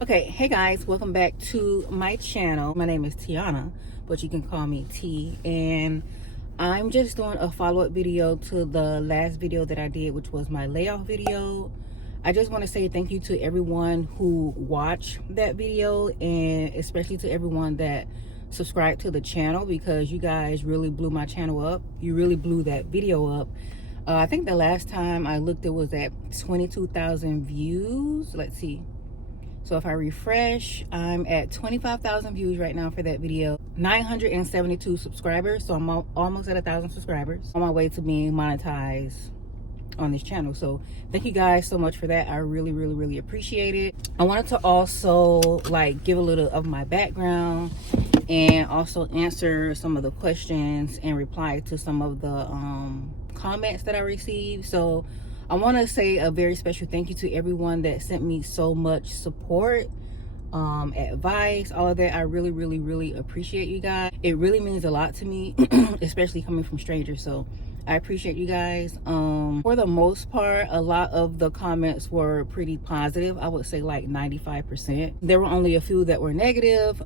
Okay, hey guys, welcome back to my channel. My name is Tiana, but you can call me T. And I'm just doing a follow-up video to the last video that I did, which was my layoff video. I just want to say thank you to everyone who watched that video, and especially to everyone that subscribed to the channel, because you guys really blew my channel up. You really blew that video up. I think the last time I looked, it was at 22,000 views. Let's see. So if I refresh, I'm at 25,000 views right now for that video. 972 subscribers, so I'm almost at 1,000 subscribers. On my way to being monetized on this channel. So thank you guys so much for that. I really appreciate it. I wanted to also give a little of my background and also answer some of the questions and reply to some of the comments that I received. So I want to say a very special thank you to everyone that sent me so much support, advice, all of that. I really appreciate you guys. It really means a lot to me, especially coming from strangers. So I appreciate you guys. For the most part, a lot of the comments were pretty positive. I would say like 95%. There were only a few that were negative,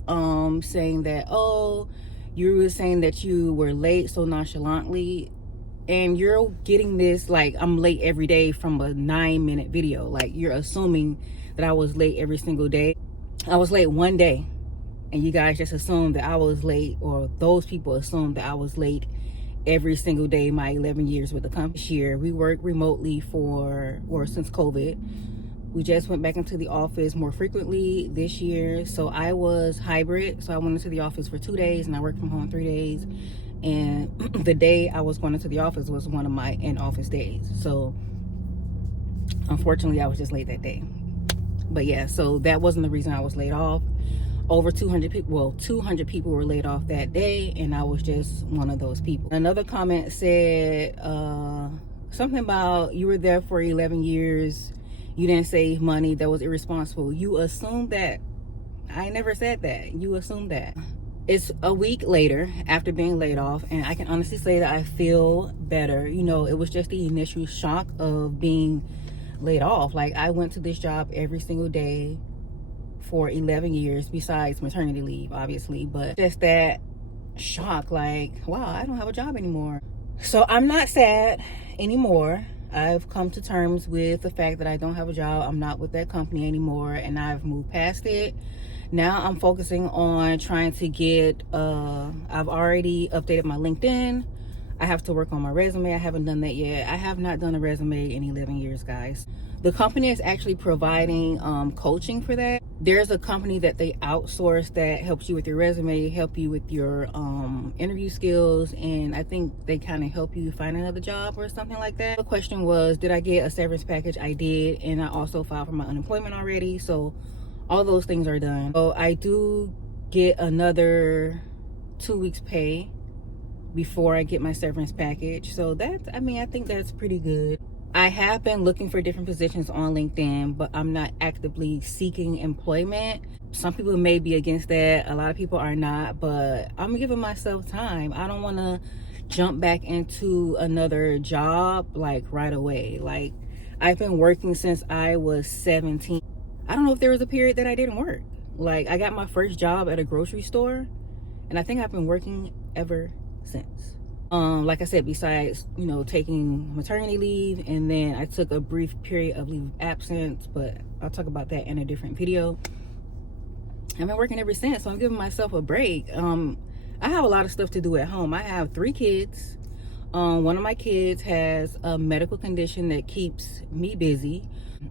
saying that, oh, you were saying that you were late so nonchalantly. And you're getting this like I'm late every day from a 9-minute video. Like, you're assuming that I was late every single day. I was late one day, and you guys just assumed that I was late, or those people assumed that I was late every single day my 11 years with the company. This year we work remotely since COVID. We just went back into the office more frequently this year. So I was hybrid. So I went into the office for 2 days and I worked from home 3 days. And the day I was going into the office was one of my in-office days. So unfortunately, I was just late that day. But yeah, so that wasn't the reason I was laid off. Over 200 people, 200 people were laid off that day, and I was just one of those people. Another comment said something about, you were there for 11 years, you didn't save money, that was irresponsible. You assumed that. I never said that. You assumed that. It's a week later after being laid off, and I can honestly say that I feel better. You know, it was just the initial shock of being laid off. Like, I went to this job every single day for 11 years, besides maternity leave, obviously. But just that shock, like, wow, I don't have a job anymore. So I'm not sad anymore. I've come to terms with the fact that I don't have a job. I'm not with that company anymore, and I've moved past it. Now I'm focusing on trying to get, I've already updated my LinkedIn. I have to work on my resume. I haven't done that yet. I have not done a resume in 11 years, guys. The company is actually providing coaching for that. There's a company that they outsource that helps you with your resume, help you with your interview skills, and I think they kind of help you find another job or something like that. The question was, did I get a severance package? I did, and I also filed for my unemployment already, so all those things are done. So I do get another 2 weeks pay before I get my severance package. So that's, I mean, I think that's pretty good. I have been looking for different positions on LinkedIn, but I'm not actively seeking employment. Some people may be against that. A lot of people are not, but I'm giving myself time. I don't want to jump back into another job like right away. Like, I've been working since I was 17. I don't know if there was a period that I didn't work. Like, I got my first job at a grocery store, and I think I've been working ever since. Like I said, besides, you know, taking maternity leave, and then I took a brief period of leave of absence, but I'll talk about that in a different video. I've been working ever since, so I'm giving myself a break. I have a lot of stuff to do at home. I have 3 kids. One of my kids has a medical condition that keeps me busy.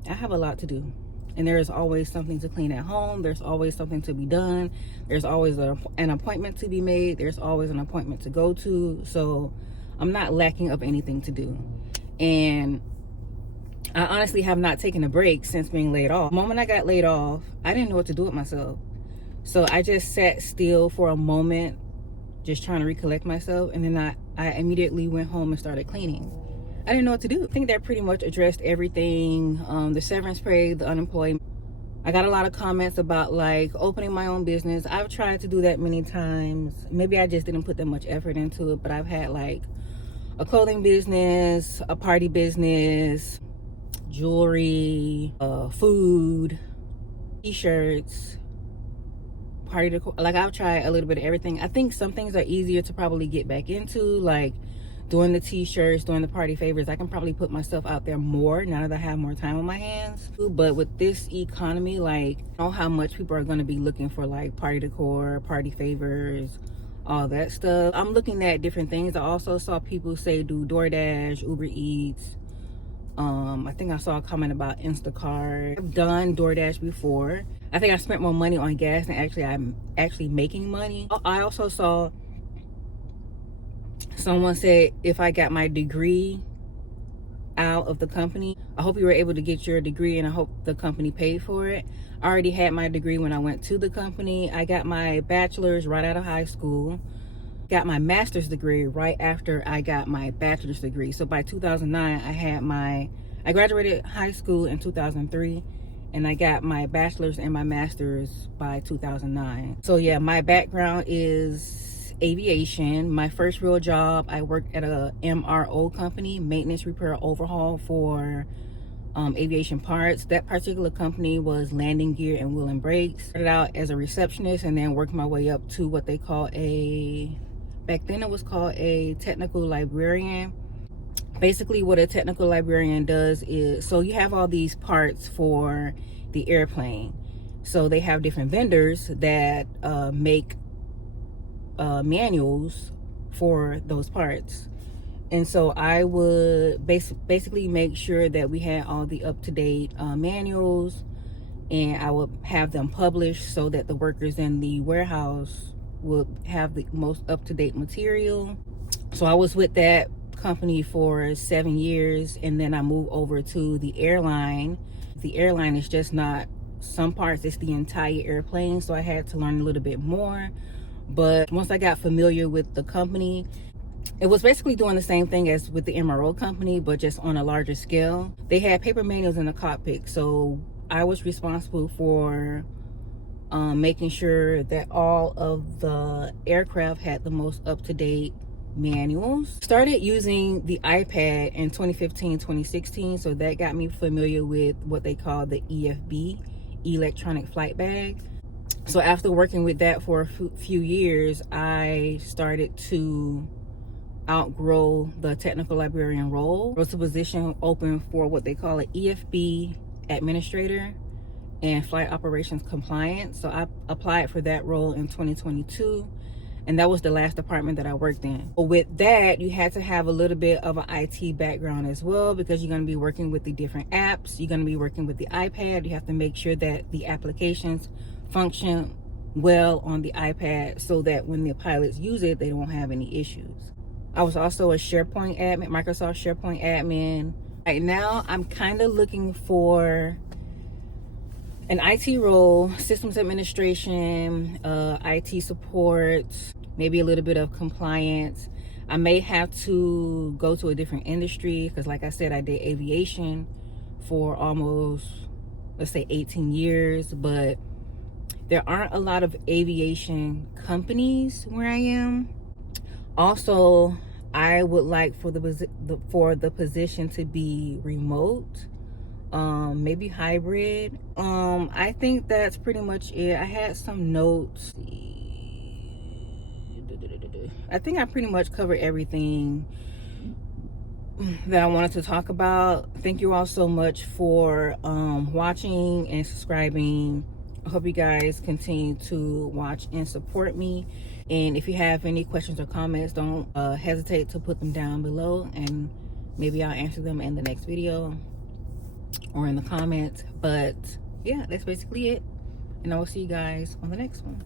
I have a lot to do. And there is always something to clean at home. There's always something to be done. There's always an appointment to be made. There's always an appointment to go to. So I'm not lacking of anything to do. And I honestly have not taken a break since being laid off. The moment I got laid off, I didn't know what to do with myself. So I just sat still for a moment, just trying to recollect myself. And then I immediately went home and started cleaning. I didn't know what to do. I think that pretty much addressed everything. The severance pay, the unemployment. I got a lot of comments about like opening my own business. I've tried to do that many times. Maybe I just didn't put that much effort into it, but I've had like a clothing business, a party business, jewelry, food, t-shirts, party decor. Like, I'll try a little bit of everything. I think some things are easier to probably get back into, like doing the t-shirts, doing the party favors. I can probably put myself out there more now that I have more time on my hands. But with this economy, like, I know how much people are going to be looking for like party decor, party favors, all that stuff. I'm looking at different things. I also saw people say do DoorDash, Uber Eats. I think I saw a comment about Instacart. I've done DoorDash before. I think I spent more money on gas than I'm actually making money. I also saw someone said if I got my degree out of the company, I hope you were able to get your degree and I hope the company paid for it. I already had my degree when I went to the company. I got my bachelor's right out of high school. Got my master's degree right after I got my bachelor's degree. So by 2009, I graduated high school in 2003, and I got my bachelor's and my master's by 2009. So yeah, my background is aviation. My first real job, I worked at a MRO company, maintenance, repair, overhaul for aviation parts. That particular company was landing gear and wheel and brakes. Started out as a receptionist and then worked my way up to what they call back then it was called a technical librarian. Basically what a technical librarian does is, so you have all these parts for the airplane. So they have different vendors that make manuals for those parts. And so I would basically make sure that we had all the up-to-date manuals, and I would have them published so that the workers in the warehouse would have the most up-to-date material. So I was with that company for 7 years, and then I moved over to the airline. The airline is just not some parts, it's the entire airplane. So I had to learn a little bit more. But once I got familiar with the company, it was basically doing the same thing as with the MRO company, but just on a larger scale. They had paper manuals in the cockpit, so I was responsible for making sure that all of the aircraft had the most up-to-date manuals. Started using the iPad in 2015, 2016, so that got me familiar with what they call the EFB, electronic flight bag. So after working with that for a few years, I started to outgrow the technical librarian role. There was a position open for what they call an EFB administrator and flight operations compliance. So I applied for that role in 2022, and that was the last department that I worked in. But with that, you had to have a little bit of an IT background as well, because you're going to be working with the different apps. You're going to be working with the iPad. You have to make sure that the applications function well on the iPad so that when the pilots use it, they won't have any issues. I was also a SharePoint admin, Microsoft SharePoint admin. Right now, I'm kind of looking for an IT role, systems administration, IT support, maybe a little bit of compliance. I may have to go to a different industry because, like I said, I did aviation for almost, let's say, 18 years, but there aren't a lot of aviation companies where I am. Also, I would like for the position to be remote, maybe hybrid. I think that's pretty much it. I had some notes. I think I pretty much covered everything that I wanted to talk about. Thank you all so much for watching and subscribing. I hope you guys continue to watch and support me. And if you have any questions or comments, don't hesitate to put them down below, and maybe I'll answer them in the next video or in the comments. But yeah, that's basically it, and I will see you guys on the next one.